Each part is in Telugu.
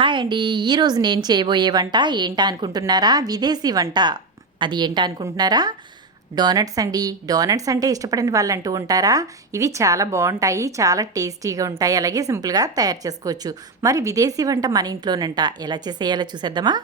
హాయ్ అండి. ఈరోజు నేను చేయబోయే వంట ఏంటా అనుకుంటున్నారా? విదేశీ వంట. అది ఏంటా అనుకుంటున్నారా? డోనట్స్ అండి. డోనట్స్ అంటే ఇష్టపడని వాళ్ళు అంటూ ఉంటారా? ఇవి చాలా బావుంటాయి. చాలా టేస్టీగా ఉంటాయి. అలాగే సింపుల్‌గా తయారు చేసుకోవచ్చు. మరి విదేశీ వంట మన ఇంట్లోనంట. ఎలా చేసేయాలో చూసేద్దామా?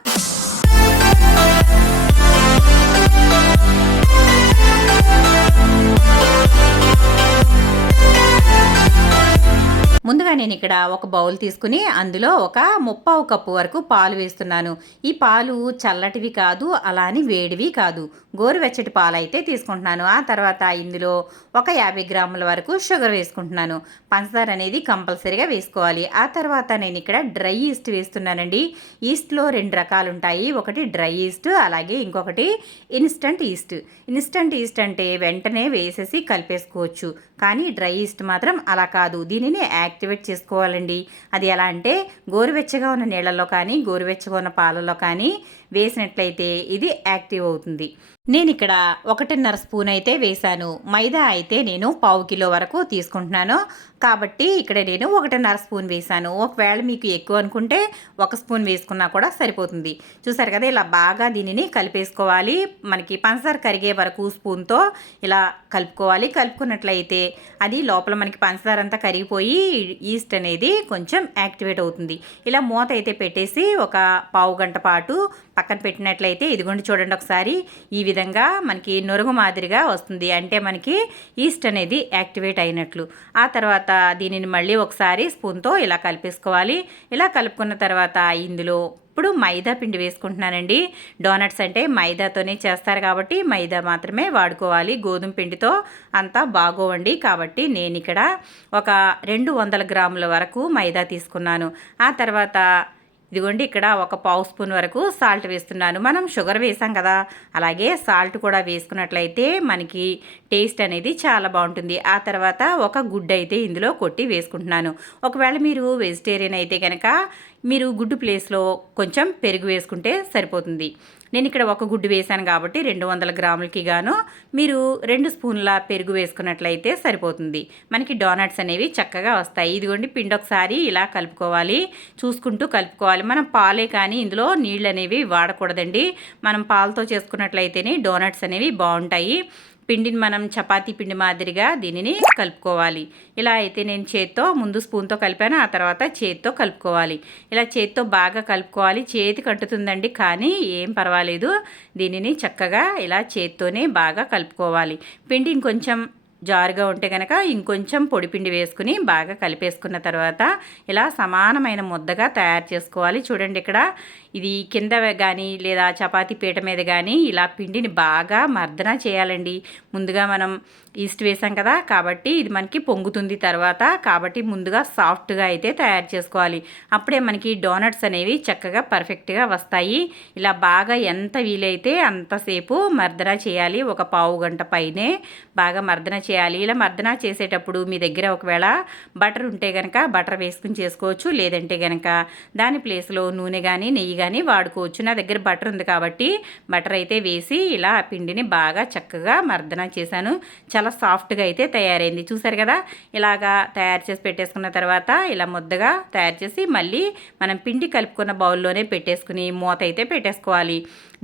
ముందుగా నేను ఇక్కడ ఒక బౌల్ తీసుకుని అందులో ఒక ముప్పావు కప్పు వరకు పాలు వేస్తున్నాను. ఈ పాలు చల్లటివి కాదు, అలా అని వేడివి కాదు. గోరువెచ్చటి పాలు అయితే తీసుకుంటున్నాను. ఆ తర్వాత ఇందులో ఒక 50 గ్రాముల వరకు షుగర్ వేసుకుంటున్నాను. పంచదార అనేది కంపల్సరీగా వేసుకోవాలి. ఆ తర్వాత నేను ఇక్కడ డ్రై ఈస్ట్ వేస్తున్నానండి. ఈస్ట్లో 2 రకాలు ఉంటాయి. ఒకటి డ్రై ఈస్ట్, అలాగే ఇంకొకటి ఇన్స్టంట్ ఈస్ట్. ఇన్స్టంట్ ఈస్ట్ అంటే వెంటనే వేసేసి కలిపేసుకోవచ్చు. కానీ డ్రై ఈస్ట్ మాత్రం అలా కాదు. దీనిని యాక్టివేట్ చేసుకోవాలండి. అది ఎలా అంటే గోరువెచ్చగా ఉన్న నీళ్ళల్లో కానీ, గోరువెచ్చగా ఉన్న పాలల్లో కానీ వేసినట్లయితే ఇది యాక్టివ్ అవుతుంది. నేను ఇక్కడ 1.5 స్పూన్ అయితే వేశాను. మైదా అయితే నేను పావు కిలో వరకు తీసుకుంటున్నాను. కాబట్టి ఇక్కడ నేను 1.5 స్పూన్ వేశాను. ఒకవేళ మీకు ఎక్కువ అనుకుంటే 1 స్పూన్ వేసుకున్నా కూడా సరిపోతుంది. చూసారు కదా, ఇలా బాగా దీనిని కలిపేసుకోవాలి. మనకి పంచదార కరిగే వరకు స్పూన్తో ఇలా కలుపుకోవాలి. కలుపుకున్నట్లయితే అది లోపల మనకి పంచదార అంతా కరిగిపోయి ఈస్ట్ అనేది కొంచెం యాక్టివేట్ అవుతుంది. ఇలా మూత అయితే పెట్టేసి ఒక పావు గంట పాటు పక్కన పెట్టినట్లయితే ఇదిగోండి చూడండి ఒకసారి, ఈ విధంగా మనకి నురుగు మాదిరిగా వస్తుంది. అంటే మనకి ఈస్ట్ అనేది యాక్టివేట్ అయినట్లు. ఆ తర్వాత దీనిని మళ్ళీ ఒకసారి స్పూన్తో ఇలా కలిపేసుకోవాలి. ఇలా కలుపుకున్న తర్వాత ఇందులో ఇప్పుడు మైదా పిండి వేసుకుంటున్నానండి. డోనట్స్ అంటే మైదాతోనే చేస్తారు కాబట్టి మైదా మాత్రమే వాడుకోవాలి. గోధుమ పిండితో అంతా బాగోవండి. కాబట్టి నేను ఇక్కడ ఒక 200 గ్రాముల వరకు మైదా తీసుకున్నాను. ఆ తర్వాత ఇదిగోండి ఇక్కడ ఒక పావు స్పూన్ వరకు సాల్ట్ వేస్తున్నాను. మనం షుగర్ వేసాం కదా, అలాగే సాల్ట్ కూడా వేసుకున్నట్లయితే మనకి టేస్ట్ అనేది చాలా బాగుంటుంది. ఆ తర్వాత ఒక గుడ్డు అయితే ఇందులో కొట్టి వేసుకుంటున్నాను. ఒకవేళ మీరు వెజిటేరియన్ అయితే కనుక మీరు గుడ్డు ప్లేస్లో కొంచెం పెరుగు వేసుకుంటే సరిపోతుంది. నేను ఇక్కడ ఒక గుడ్డు వేసాను కాబట్టి 200 గ్రాములకి గాను మీరు 2 స్పూన్ల పెరుగు వేసుకున్నట్లయితే సరిపోతుంది. మనకి డోనట్స్ అనేవి చక్కగా వస్తాయి. ఇదిగోండి పిండి ఒకసారి ఇలా కలుపుకోవాలి, చూసుకుంటూ కలుపుకోవాలి. మనం పాలే కానీ ఇందులో నీళ్ళు అనేవి వాడకూడదండి. మనం పాలతో చేసుకున్నట్లయితేనే డోనట్స్ అనేవి బాగుంటాయి. పిండిని మనం చపాతీ పిండి మాదిరిగా దీనిని కలుపుకోవాలి. ఇలా అయితే నేను చేత్తో ముందు స్పూన్తో కలిపాను, ఆ తర్వాత చేత్తో కలుపుకోవాలి. ఇలా చేత్తో బాగా కలుపుకోవాలి. చేతి కట్టుతుందండి, కానీ ఏం పర్వాలేదు. దీనిని చక్కగా ఇలా చేత్తోనే బాగా కలుపుకోవాలి. పిండి ఇంకొంచెం జారుగా ఉంటే కనుక ఇంకొంచెం పొడిపిండి వేసుకుని బాగా కలిపేసుకున్న తర్వాత ఇలా సమానమైన ముద్దగా తయారు చేసుకోవాలి. చూడండి ఇక్కడ ఇది కింద కానీ లేదా చపాతీ పీట మీద కానీ ఇలా పిండిని బాగా మర్దన చేయాలండి. ముందుగా మనం ఈస్ట్ వేసాం కదా, కాబట్టి ఇది మనకి పొంగుతుంది తర్వాత. కాబట్టి ముందుగా సాఫ్ట్గా అయితే తయారు చేసుకోవాలి. అప్పుడే మనకి డోనట్స్ అనేవి చక్కగా పర్ఫెక్ట్గా వస్తాయి. ఇలా బాగా ఎంత వీలైతే అంతసేపు మర్దన చేయాలి. ఒక పావు గంట పైనే బాగా మర్దన చేయాలి. ఇలా మర్దన చేసేటప్పుడు మీ దగ్గర ఒకవేళ బటర్ ఉంటే కనుక బటర్ వేసుకుని చేసుకోవచ్చు. లేదంటే కనుక దాని ప్లేస్లో నూనె కానీ నెయ్యి కానీ వాడుకోవచ్చు. నా దగ్గర బటర్ ఉంది కాబట్టి బటర్ అయితే వేసి ఇలా పిండిని బాగా చక్కగా మర్దన చేశాను. చాలా సాఫ్ట్గా అయితే తయారైంది. చూసారు కదా, ఇలాగా తయారు చేసి పెట్టేసుకున్న తర్వాత ఇలా ముద్దగా తయారు చేసి మళ్ళీ మనం పిండి కలుపుకున్న బౌల్లోనే పెట్టేసుకుని మూత అయితే పెట్టేసుకోవాలి.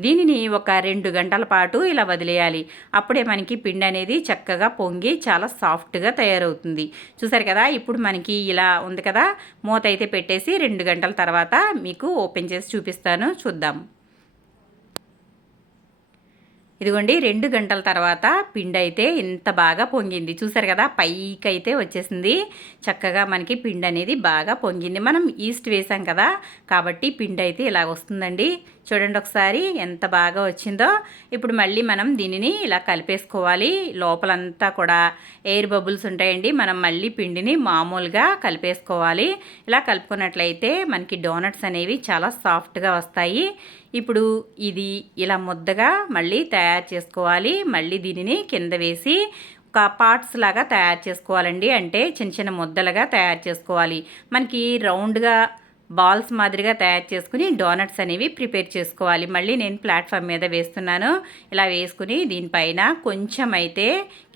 దీనిని ఒక 2 గంటల పాటు ఇలా వదిలేయాలి. అప్పుడే మనకి పిండి అనేది చక్కగా పొంగి చాలా సాఫ్ట్గా తయారవుతుంది. చూసారు కదా, ఇప్పుడు మనకి ఇలా ఉంది కదా, మూత అయితే పెట్టేసి 2 గంటల తర్వాత మీకు ఓపెన్ చేసి చూపిస్తాను, చూద్దాం. ఇదిగోండి 2 గంటల తర్వాత పిండి అయితే ఇంత బాగా పొంగింది. చూసారు కదా, పైకి అయితే వచ్చేసింది. చక్కగా మనకి పిండి అనేది బాగా పొంగింది. మనం ఈస్ట్ వేసాం కదా, కాబట్టి పిండి అయితే ఇలా వస్తుందండి. చూడండి ఒకసారి ఎంత బాగా వచ్చిందో. ఇప్పుడు మళ్ళీ మనం దీనిని ఇలా కలిపేసుకోవాలి. లోపలంతా కూడా ఎయిర్ బబుల్స్ ఉంటాయండి. మనం మళ్ళీ పిండిని మామూలుగా కలిపేసుకోవాలి. ఇలా కలుపుకున్నట్లయితే మనకి డోనట్స్ అనేవి చాలా సాఫ్ట్గా వస్తాయి. ఇప్పుడు ఇది ఇలా ముద్దగా మళ్ళీ తయారు చేసుకోవాలి. మళ్ళీ దీనిని కింద వేసి ఒక పార్ట్స్ లాగా తయారు చేసుకోవాలండి. అంటే చిన్న చిన్న ముద్దలుగా తయారు చేసుకోవాలి. మనకి రౌండ్గా బాల్స్ మాదిరిగా తయారు చేసుకుని డోనట్స్ అనేవి ప్రిపేర్ చేసుకోవాలి. మళ్ళీ నేను ప్లాట్ఫామ్ మీద వేస్తున్నాను. ఇలా వేసుకుని దీనిపైన కొంచెం అయితే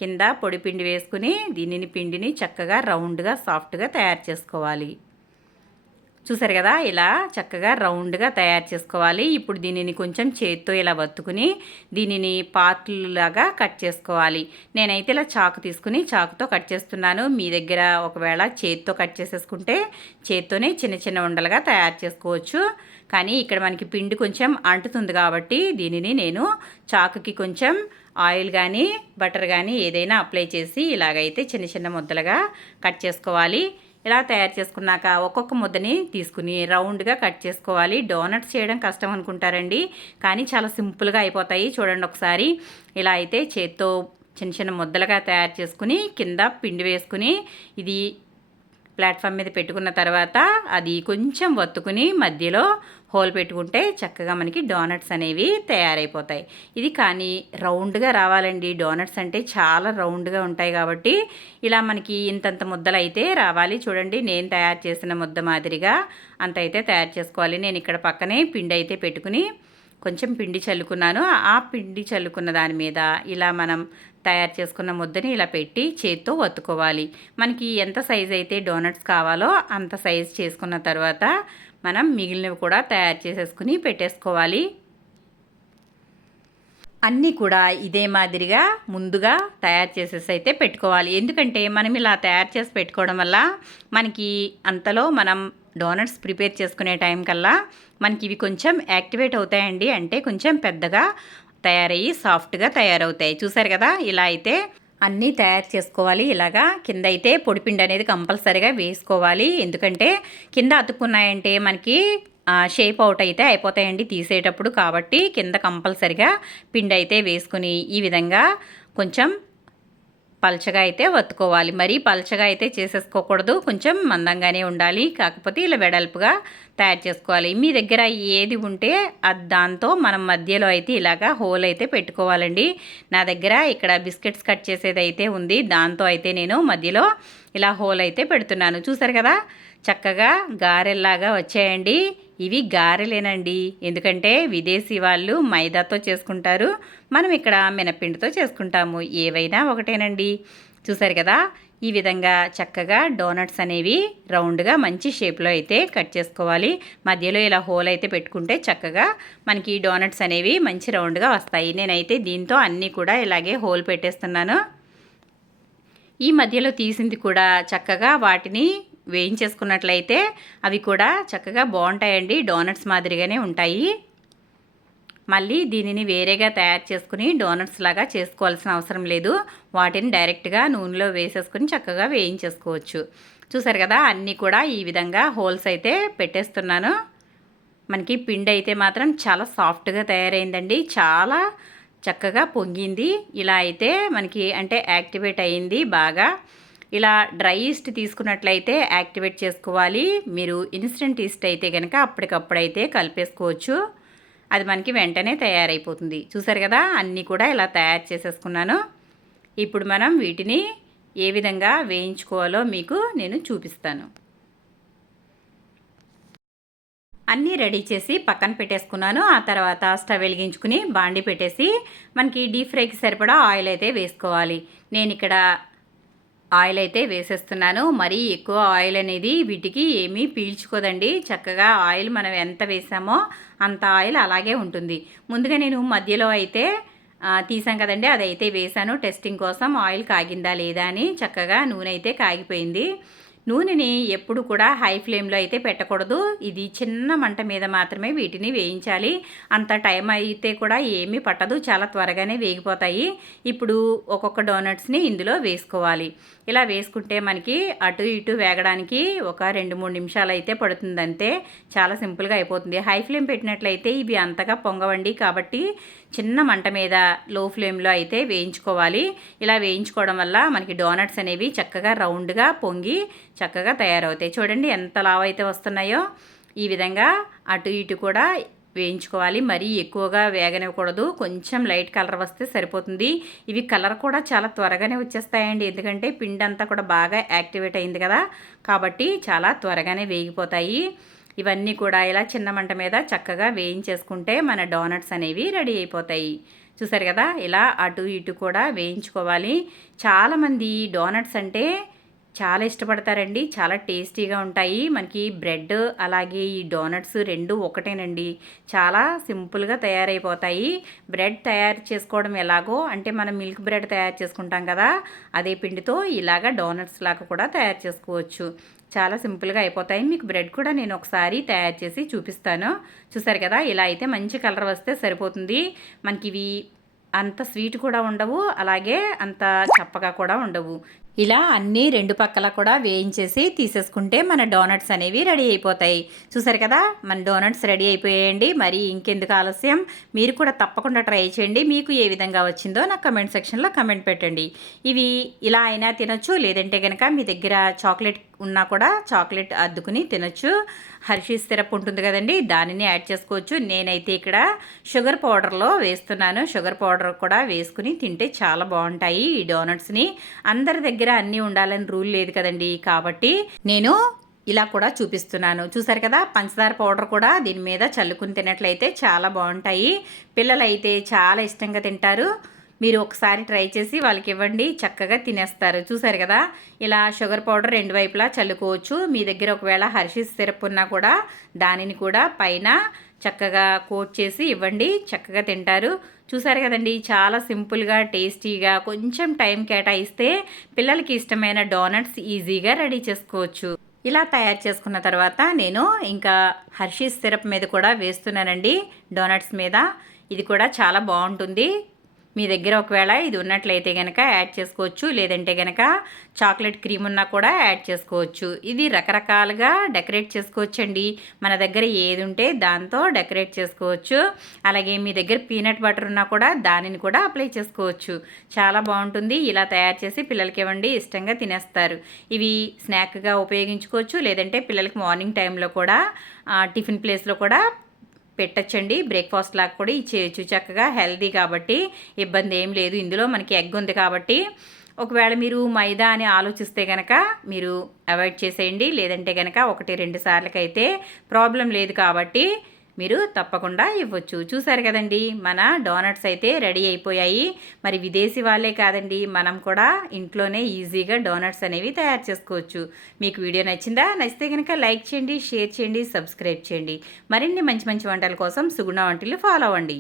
కింద పొడి పిండి వేసుకుని దీనిని పిండిని చక్కగా రౌండ్గా సాఫ్ట్గా తయారు చేసుకోవాలి. చూసారు కదా, ఇలా చక్కగా రౌండ్గా తయారు చేసుకోవాలి. ఇప్పుడు దీనిని కొంచెం చేత్తో ఇలా వత్తుకుని దీనిని పార్ట్లులాగా కట్ చేసుకోవాలి. నేనైతే ఇలా చాకు తీసుకుని చాకుతో కట్ చేస్తున్నాను. మీ దగ్గర ఒకవేళ చేత్తో కట్ చేసేసుకుంటే చేత్తోనే చిన్న చిన్న ఉండలుగా తయారు చేసుకోవచ్చు. కానీ ఇక్కడ మనకి పిండి కొంచెం అంటుతుంది కాబట్టి దీనిని నేను చాకుకి కొంచెం ఆయిల్ కానీ బటర్ కానీ ఏదైనా అప్లై చేసి ఇలాగైతే చిన్న చిన్న ముద్దలుగా కట్ చేసుకోవాలి. ఇలా తయారు చేసుకున్నాక ఒక్కొక్క ముద్దని తీసుకుని రౌండ్గా కట్ చేసుకోవాలి. డోనట్స్ చేయడం కష్టం అనుకుంటారండి, కానీ చాలా సింపుల్గా అయిపోతాయి. చూడండి ఒకసారి. ఇలా అయితే చేత్తో చిన్న చిన్న ముద్దలుగా తయారు చేసుకుని కింద పిండి వేసుకుని ఇది ప్లాట్ఫామ్ మీద పెట్టుకున్న తర్వాత అది కొంచెం వత్తుకుని మధ్యలో హోల్ పెట్టుకుంటే చక్కగా మనకి డోనట్స్ అనేవి తయారైపోతాయి. ఇది కానీ రౌండ్గా రావాలండి. డోనట్స్ అంటే చాలా రౌండ్గా ఉంటాయి కాబట్టి ఇలా మనకి ఇంతంత ముద్దలు అయితే రావాలి. చూడండి, నేను తయారు చేసిన ముద్ద మాదిరిగా అంత అయితే తయారు చేసుకోవాలి. నేను ఇక్కడ పక్కనే పిండి అయితే పెట్టుకుని కొంచెం పిండి చల్లుకున్నాను. ఆ పిండి చల్లుకున్న దాని మీద ఇలా మనం తయారు చేసుకున్న ముద్దని ఇలా పెట్టి చేత్తో వత్తుకోవాలి. మనకి ఎంత సైజ్ అయితే డోనట్స్ కావాలో అంత సైజ్ చేసుకున్న తర్వాత మనం మిగిలినవి కూడా తయారు చేసేసుకుని పెట్టేసుకోవాలి. అన్నీ కూడా ఇదే మాదిరిగా ముందుగా తయారు చేసేసి అయితే పెట్టుకోవాలి. ఎందుకంటే మనం ఇలా తయారు చేసి పెట్టుకోవడం వల్ల మనకి అంతలో మనం డోనట్స్ ప్రిపేర్ చేసుకునే టైం కల్లా మనకి ఇవి కొంచెం యాక్టివేట్ అవుతాయండి. అంటే కొంచెం పెద్దగా తయారయ్యి సాఫ్ట్గా తయారవుతాయి. చూసారు కదా, ఇలా అయితే అన్నీ తయారు చేసుకోవాలి. ఇలాగా కింద అయితే పొడిపిండి అనేది కంపల్సరీగా వేసుకోవాలి. ఎందుకంటే కింద అతుక్కున్నాయంటే మనకి షేప్ అవుట్ అయితే అయిపోతాయండి తీసేటప్పుడు. కాబట్టి కింద కంపల్సరీగా పిండి అయితే వేసుకుని ఈ విధంగా కొంచెం పల్చగా అయితే వత్తుకోవాలి. మరీ పల్చగా అయితే చేసేసుకోకూడదు, కొంచెం మందంగానే ఉండాలి. కాకపోతే ఇలా వెడల్పుగా తయారు చేసుకోవాలి. మీ దగ్గర ఏది ఉంటే దాంతో మనం మధ్యలో అయితే ఇలాగా హోల్ అయితే పెట్టుకోవాలండి. నా దగ్గర ఇక్కడ బిస్కెట్స్ కట్ చేసేది అయితే ఉంది. దాంతో అయితే నేను మధ్యలో ఇలా హోల్ అయితే పెడుతున్నాను. చూసారు కదా, చక్కగా గారెల్లాగా వచ్చాయండి. ఇవి గారెలేనండి, ఎందుకంటే విదేశీ వాళ్ళు మైదాతో చేసుకుంటారు, మనం ఇక్కడ మినపిండితో చేసుకుంటాము. ఏవైనా ఒకటేనండి. చూసారు కదా, ఈ విధంగా చక్కగా డోనట్స్ అనేవి రౌండ్గా మంచి షేప్లో అయితే కట్ చేసుకోవాలి. మధ్యలో ఇలా హోల్ అయితే పెట్టుకుంటే చక్కగా మనకి డోనట్స్ అనేవి మంచి రౌండ్గా వస్తాయి. నేనైతే దీంతో అన్నీ కూడా ఇలాగే హోల్ పెట్టేస్తున్నాను. ఈ మధ్యలో తీసింది కూడా చక్కగా వాటిని వేయించేసుకున్నట్లయితే అవి కూడా చక్కగా బాగుంటాయండి. డోనట్స్ మాదిరిగానే ఉంటాయి. మళ్ళీ దీనిని వేరేగా తయారు చేసుకుని డోనట్స్ లాగా చేసుకోవాల్సిన అవసరం లేదు. వాటిని డైరెక్ట్గా నూనెలో వేసేసుకుని చక్కగా వేయించేసుకోవచ్చు. చూసారు కదా, అన్నీ కూడా ఈ విధంగా హోల్స్ అయితే పెట్టేస్తున్నాను. మనకి పిండి అయితే మాత్రం చాలా సాఫ్ట్గా తయారైందండి, చాలా చక్కగా పొంగింది. ఇలా అయితే మనకి అంటే యాక్టివేట్ అయ్యింది బాగా. ఇలా డ్రై ఈస్ట్ తీసుకున్నట్లయితే యాక్టివేట్ చేసుకోవాలి. మీరు ఇన్స్టెంట్ ఈస్ట్ అయితే కనుక అప్పటికప్పుడైతే కలిపేసుకోవచ్చు, అది మనకి వెంటనే తయారైపోతుంది. చూసారు కదా, అన్నీ కూడా ఇలా తయారు చేసేసుకున్నాను. ఇప్పుడు మనం వీటిని ఏ విధంగా వేయించుకోవాలో మీకు నేను చూపిస్తాను. అన్నీ రెడీ చేసి పక్కన పెట్టేసుకున్నాను. ఆ తర్వాత స్టవ్ వెలిగించుకుని బాండి పెట్టేసి మనకి డీప్ ఫ్రైకి సరిపడా ఆయిల్ అయితే వేసుకోవాలి. నేను ఇక్కడ ఆయిల్ అయితే వేసేస్తున్నాను. మరీ ఎక్కువ ఆయిల్ అనేది వీటికి ఏమీ పీల్చుకోదండి. చక్కగా ఆయిల్ మనం ఎంత వేసామో అంత ఆయిల్ అలాగే ఉంటుంది. ముందుగా నేను మధ్యలో అయితే తీసాం కదండి, అదైతే వేసాను టెస్టింగ్ కోసం ఆయిల్ కాగిందా లేదా అని. చక్కగా నూనె అయితే కాగిపోయింది. నూనెని ఎప్పుడు కూడా హై ఫ్లేమ్లో అయితే పెట్టకూడదు. ఇది చిన్న మంట మీద మాత్రమే వీటిని వేయించాలి. అంత టైం అయితే కూడా ఏమీ పట్టదు, చాలా త్వరగానే వేగిపోతాయి. ఇప్పుడు ఒక్కొక్క డోనట్స్ని ఇందులో వేసుకోవాలి. ఇలా వేసుకుంటే మనకి అటు ఇటు వేగడానికి ఒక 2-3 నిమిషాలు అయితే పడుతుంది అంతే. చాలా సింపుల్గా అయిపోతుంది. హై ఫ్లేమ్ పెట్టినట్లయితే ఇవి అంతగా పొంగవండి, కాబట్టి చిన్న మంట మీద లో ఫ్లేమ్లో అయితే వేయించుకోవాలి. ఇలా వేయించుకోవడం వల్ల మనకి డోనట్స్ అనేవి చక్కగా రౌండ్గా పొంగి చక్కగా తయారవుతాయి. చూడండి ఎంత లావు అయితే వస్తున్నాయో. ఈ విధంగా అటు ఇటు కూడా వేయించుకోవాలి. మరీ ఎక్కువగా వేగనివ్వకూడదు, కొంచెం లైట్ కలర్ వస్తే సరిపోతుంది. ఇవి కలర్ కూడా చాలా త్వరగానే వచ్చేస్తాయండి, ఎందుకంటే పిండి అంతా కూడా బాగా యాక్టివేట్ అయింది కదా, కాబట్టి చాలా త్వరగానే వేగిపోతాయి. ఇవన్నీ కూడా ఇలా చిన్న మంట మీద చక్కగా వేయించేసుకుంటే మన డోనట్స్ అనేవి రెడీ అయిపోతాయి. చూసారు కదా, ఇలా అటు ఇటు కూడా వేయించుకోవాలి. చాలామంది డోనట్స్ అంటే చాలా ఇష్టపడతారండి. చాలా టేస్టీగా ఉంటాయి. మనకి బ్రెడ్ అలాగే ఈ డోనట్స్ 2 ఒకటేనండి. చాలా సింపుల్‌గా తయారైపోతాయి. బ్రెడ్ తయారు చేసుకోవడం ఎలాగో అంటే మనం మిల్క్ బ్రెడ్ తయారు చేసుకుంటాం కదా! అదే పిండితో ఇలాగా డోనట్స్ లాగా కూడా తయారు చేసుకోవచ్చు. చాలా సింపుల్‌గా అయిపోతాయి. మీకు బ్రెడ్ కూడా నేను ఒకసారి తయారు చేసి చూపిస్తాను. చూసారు కదా! ఇలా అయితే మంచి కలర్ వస్తే సరిపోతుంది. మనకివి అంత స్వీట్ కూడా ఉండవు. అలాగే అంత చప్పగా కూడా ఉండవు. ఇలా అన్నీ 2 పక్కల కూడా వేయించేసి తీసేసుకుంటే మన డోనట్స్ అనేవి రెడీ అయిపోతాయి. చూసారు కదా! మన డోనట్స్ రెడీ అయిపోయాయండి. మరి ఇంకెందుకు ఆలస్యం? మీరు కూడా తప్పకుండా ట్రై చేయండి. మీకు ఏ విధంగా వచ్చిందో నాకు కమెంట్ సెక్షన్‌లో కమెంట్ పెట్టండి. ఇవి ఇలా అయినా తినొచ్చు. లేదంటే గనక మీ దగ్గర చాక్లెట్ ఉన్నా కూడా చాక్లెట్ అద్దుకుని తినొచ్చు. హర్షీస్ సిరప్ ఉంటుంది కదండి, దానిని యాడ్ చేసుకోవచ్చు. నేనైతే ఇక్కడ షుగర్ పౌడర్లో వేస్తున్నాను. షుగర్ పౌడర్ కూడా వేసుకుని తింటే చాలా బాగుంటాయి ఈ డోనట్స్ని. అందరి దగ్గర అన్నీ ఉండాలని రూల్ లేదు కదండి, కాబట్టి నేను ఇలా కూడా చూపిస్తున్నాను. చూసారు కదా, పంచదార పౌడర్ కూడా దీని మీద చల్లుకుని తినట్లయితే చాలా బాగుంటాయి. పిల్లలైతే చాలా ఇష్టంగా తింటారు. మీరు ఒకసారి ట్రై చేసి వాళ్ళకి ఇవ్వండి, చక్కగా తినేస్తారు. చూసారు కదా, ఇలా షుగర్ పౌడర్ 2 వైపులా చల్లుకోవచ్చు. మీ దగ్గర ఒకవేళ హర్షీస్ సిరప్ ఉన్నా కూడా దానిని కూడా పైన చక్కగా కోట్ చేసి ఇవ్వండి, చక్కగా తింటారు. చూసారు కదండి, చాలా సింపుల్గా టేస్టీగా కొంచెం టైం కేటాయిస్తే పిల్లలకి ఇష్టమైన డోనట్స్ ఈజీగా రెడీ చేసుకోవచ్చు. ఇలా తయారు చేసుకున్న తర్వాత నేను ఇంకా హర్షీస్ సిరప్ మీద కూడా వేస్తున్నానండి, డోనట్స్ మీద. ఇది కూడా చాలా బాగుంటుంది. మీ దగ్గర ఒకవేళ ఇది ఉన్నట్లయితే కనుక యాడ్ చేసుకోవచ్చు. లేదంటే కనుక చాక్లెట్ క్రీమ్ ఉన్నా కూడా యాడ్ చేసుకోవచ్చు. ఇది రకరకాలుగా డెకరేట్ చేసుకోవచ్చండి. మన దగ్గర ఏది ఉంటే దాంతో డెకరేట్ చేసుకోవచ్చు. అలాగే మీ దగ్గర పీనట్ బటర్ ఉన్నా కూడా దానిని కూడా అప్లై చేసుకోవచ్చు. చాలా బాగుంటుంది. ఇలా తయారు చేసి పిల్లలకి ఇవ్వండి, ఇష్టంగా తినేస్తారు. ఇవి స్నాక్గా ఉపయోగించుకోవచ్చు. లేదంటే పిల్లలకి మార్నింగ్ టైంలో కూడా టిఫిన్ ప్లేస్లో కూడా పెట్టచ్చండి. బ్రేక్ఫాస్ట్ లాగా కూడా ఇచ్చేయచ్చు. చక్కగా హెల్దీ కాబట్టి ఇబ్బంది ఏం లేదు. ఇందులో మనకి ఎగ్ ఉంది కాబట్టి ఒకవేళ మీరు మైదా అని ఆలోచిస్తే కనుక మీరు అవాయిడ్ చేసేయండి. లేదంటే కనుక 1-2 సార్లకైతే ప్రాబ్లం లేదు కాబట్టి మీరు తప్పకుండా ఇవ్వచ్చు. చూసారు కదండి, మన డోనట్స్ అయితే రెడీ అయిపోయాయి. మరి విదేశీ వాళ్ళే కాదండి, మనం కూడా ఇంట్లోనే ఈజీగా డోనట్స్ అనేవి తయారు చేసుకోవచ్చు. మీకు వీడియో నచ్చిందా? నచ్చితే కనుక లైక్ చేయండి, షేర్ చేయండి, సబ్స్క్రైబ్ చేయండి. మరిన్ని మంచి మంచి వంటల కోసం సుగుణ వంటలు ఫాలో అవ్వండి.